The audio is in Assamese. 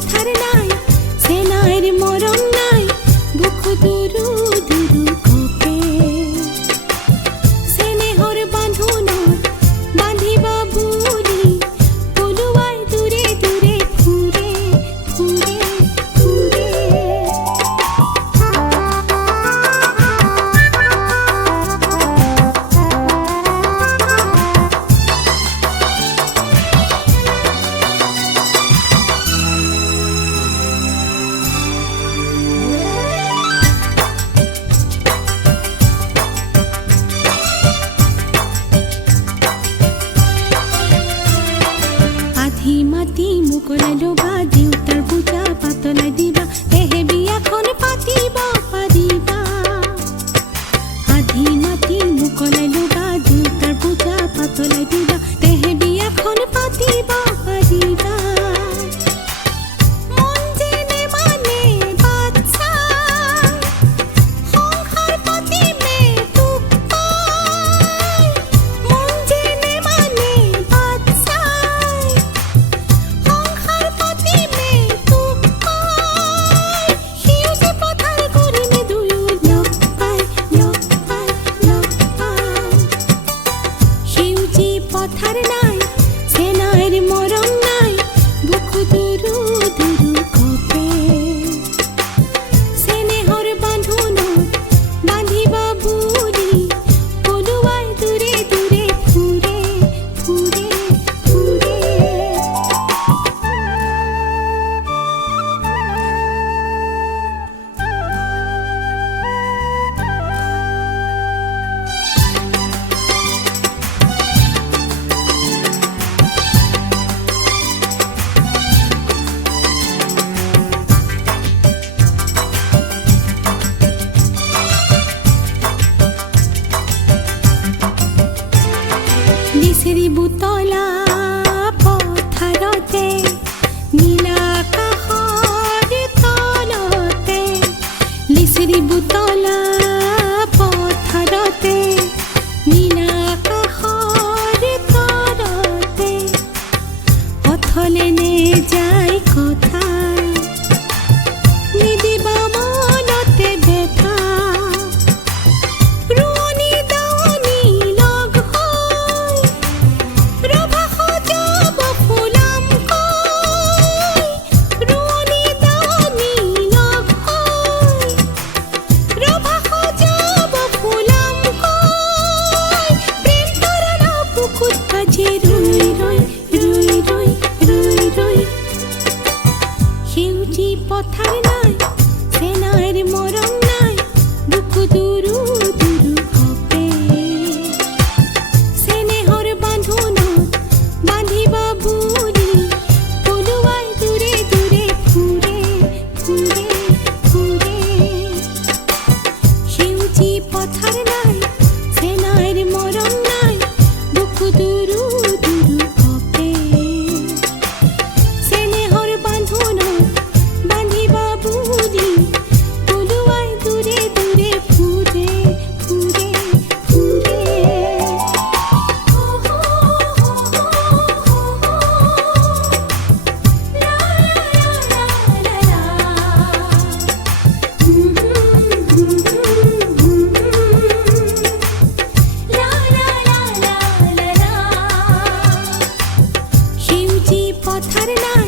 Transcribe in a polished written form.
পথার নাই সেনাইর মরণ নাই বুক দুরু দুরু কপে স্নেহর বাঁধনত বাঁধিবা বুড়ি পলুয়াই দূরে দূরে ফুরে ফুরে ফুরে মাটি মুকলালো বা দেউতার পূজা পাতলাই দিবা দেহে বিয়াখন পাতিবা পাৰিবা আধি মাটি মুকলালো বা দেউতাৰ পূজা পাতলাই দিবা দেহে বিয়াখন পাতিবা পাৰিবা মন যেনে মানে বাচ্চা সংসাৰ পাতিমে তোক পাই মন যেনে মানে বাচ্চা পথার নাই সেনাইর মরণ নাই বুক দুরু দুরু কপে স্নেহর বাঁধনত বাঁধিবা বুড়ি পলুয়াই দূরে দূরে ফুরে ফুরে ফুরে নিশিৰি বুতলা পথাৰতে নীলা আকাশৰ তলতে নিশিৰি বুতলা পথাৰতে নীলা আকাশৰ তলতে অথলে নে যায় কথা নিদিবা মনতে বেথা সেউজী পথার নাই সেনাইর মরণ নাই বুক দুরু দুরু কপে স্নেহর বাঁধনত বাঁধিবা বুড়ি পলুয়াই দূরে দূরে ফুরে ফুরে ফুরে সেউজী পথার নাই সেনাইর মরণ নাই বুক দুরু দুরু কপে স্নেহর বাঁধনত বাঁধিবা বুড়ি পলুয়াই দূরে দূরে ফুরে ফুরে ফুরে সেউজী পথার নাই